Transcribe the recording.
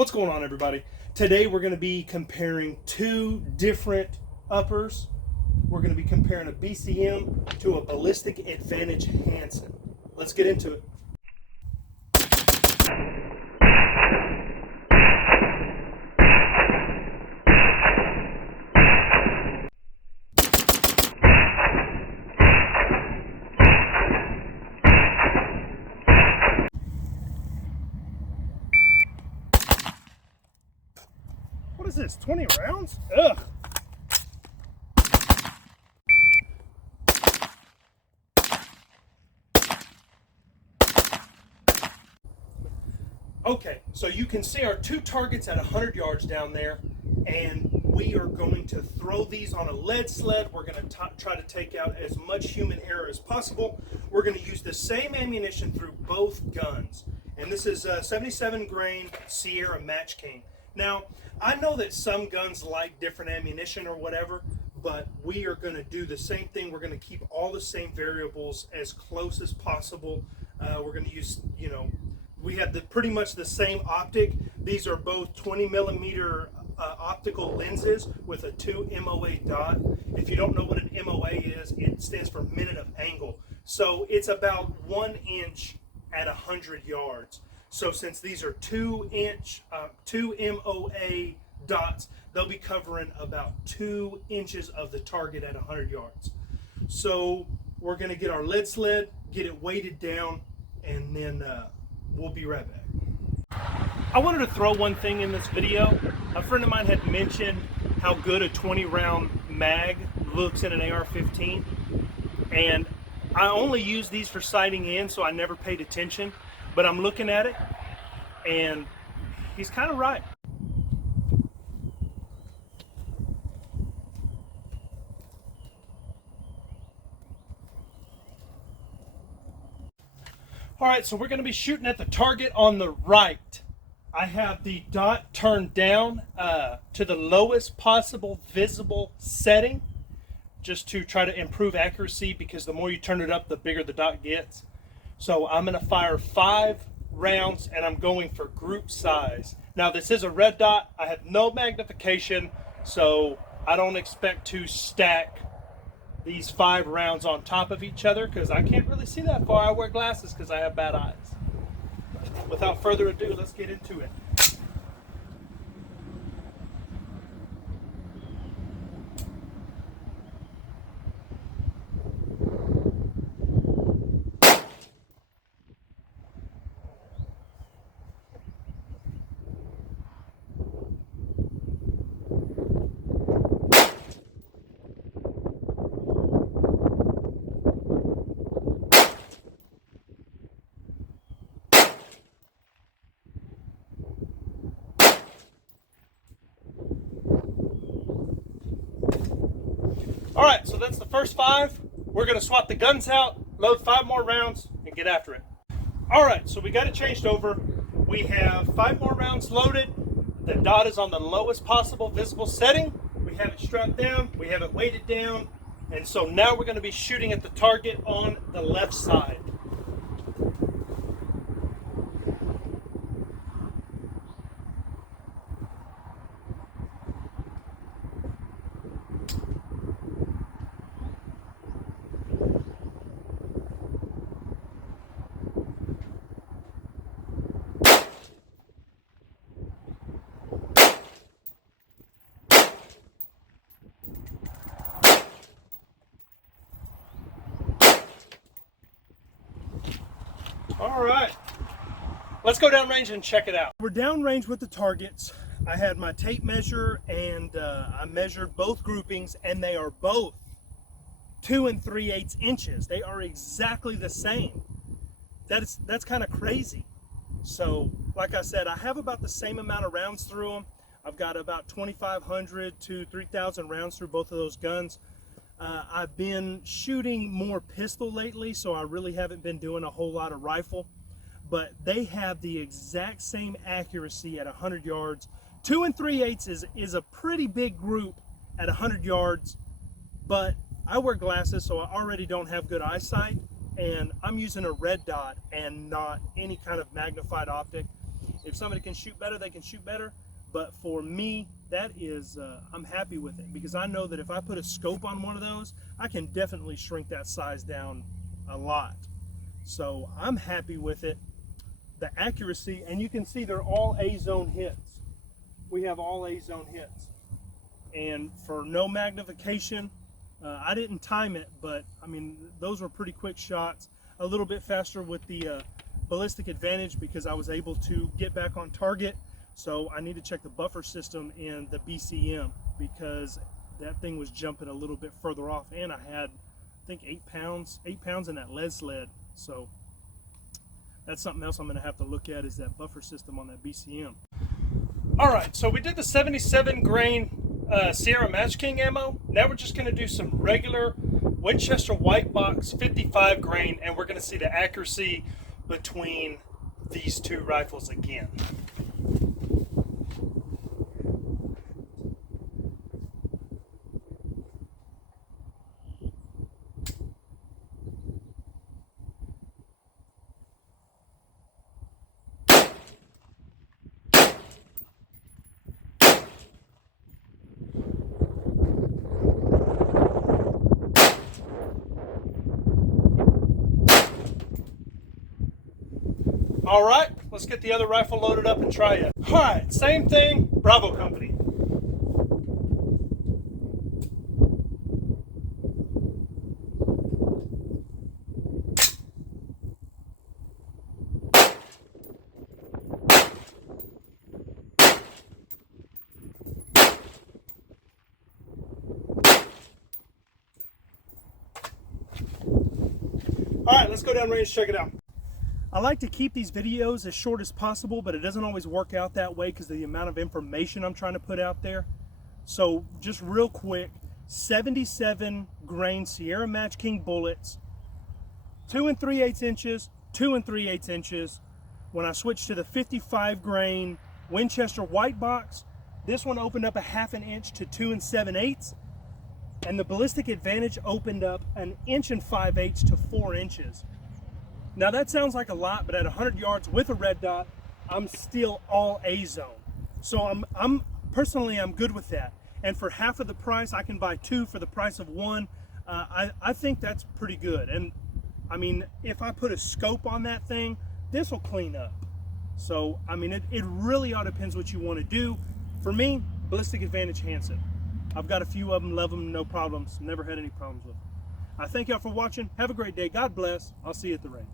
What's going on, everybody? Today we're going to be comparing two different uppers. We're going to be comparing a BCM to a Ballistic Advantage Hansen. Let's get into it. What is this, 20 rounds? Ugh. Okay, so you can see our two targets at 100 yards down there, and we are going to throw these on a lead sled. We're going to try to take out as much human error as possible. We're going to use the same ammunition through both guns, and this is 77 grain Sierra Match King. Now, I know that some guns like different ammunition or whatever, but we are going to do the same thing. We're going to keep all the same variables as close as possible. We're going to use, we have pretty much the same optic. These are both 20 millimeter optical lenses with a 2 MOA dot. If you don't know what an MOA is, it stands for minute of angle. So it's about 1 inch at 100 yards. So since these are 2 MOA dots, they'll be covering about 2 inches of the target at 100 yards. So we're going to get our lead sled, get it weighted down, and then we'll be right back. I wanted to throw one thing in this video. A friend of mine had mentioned how good a 20 round mag looks in an AR-15, and I only use these for sighting in, so I never paid attention. But I'm looking at it, and he's kind of right. All right, so we're going to be shooting at the target on the right. I have the dot turned down to the lowest possible visible setting, just to try to improve accuracy, because the more you turn it up, the bigger the dot gets. So I'm going to fire 5 rounds, and I'm going for group size. Now, this is a red dot. I have no magnification, so I don't expect to stack these 5 rounds on top of each other, because I can't really see that far. I wear glasses because I have bad eyes. Without further ado, let's get into it. All right, so that's the first 5. We're going to swap the guns out, load 5 more rounds, and get after it. All right, so we got it changed over. We have 5 more rounds loaded. The dot is on the lowest possible visible setting. We have it strapped down. We have it weighted down. And so now we're going to be shooting at the target on the left side. All right, let's go downrange and check it out. We're downrange with the targets. I had my tape measure, and I measured both groupings, and they are both 2 3/8 inches. They are exactly the same. That's kind of crazy. So, like I said, I have about the same amount of rounds through them. I've got about 2,500 to 3,000 rounds through both of those guns. I've been shooting more pistol lately, so I really haven't been doing a whole lot of rifle, but they have the exact same accuracy at 100 yards. 2 3/8 is a pretty big group at 100 yards, but I wear glasses, so I already don't have good eyesight, and I'm using a red dot and not any kind of magnified optic. If somebody can shoot better, they can shoot better. But for me, that is, I'm happy with it, because I know that if I put a scope on one of those, I can definitely shrink that size down a lot. So I'm happy with it. The accuracy, and you can see they're all A-zone hits. We have all A-zone hits. And for no magnification, I didn't time it, but I mean, those were pretty quick shots. A little bit faster with the Ballistic Advantage because I was able to get back on target. So I need to check the buffer system in the BCM, because that thing was jumping a little bit further off, and I had, I think, 8 pounds in that lead sled. So that's something else I'm going to have to look at, is that buffer system on that BCM. All right, so we did the 77 grain Sierra Match King ammo. Now we're just going to do some regular Winchester White Box 55 grain, and we're going to see the accuracy between these two rifles again. All right, let's get the other rifle loaded up and try it. All right, same thing, Bravo Company. All right, let's go down range, check it out. I like to keep these videos as short as possible, but it doesn't always work out that way because of the amount of information I'm trying to put out there. So just real quick, 77 grain Sierra Match King bullets, 2 3/8 inches, 2 3/8 inches. When I switched to the 55 grain Winchester White Box, this one opened up a 1/2 inch to 2 7/8, and the Ballistic Advantage opened up 1 5/8 inches to 4 inches. Now that sounds like a lot, but at 100 yards with a red dot, I'm still all A-zone. So I'm personally good with that. And for half of the price, I can buy 2 for the price of 1. I think that's pretty good. And I mean, if I put a scope on that thing, this will clean up. So I mean, it really all depends what you want to do. For me, Ballistic Advantage Hansen. I've got a few of them, love them, no problems. Never had any problems with them. I thank y'all for watching. Have a great day. God bless. I'll see you at the range.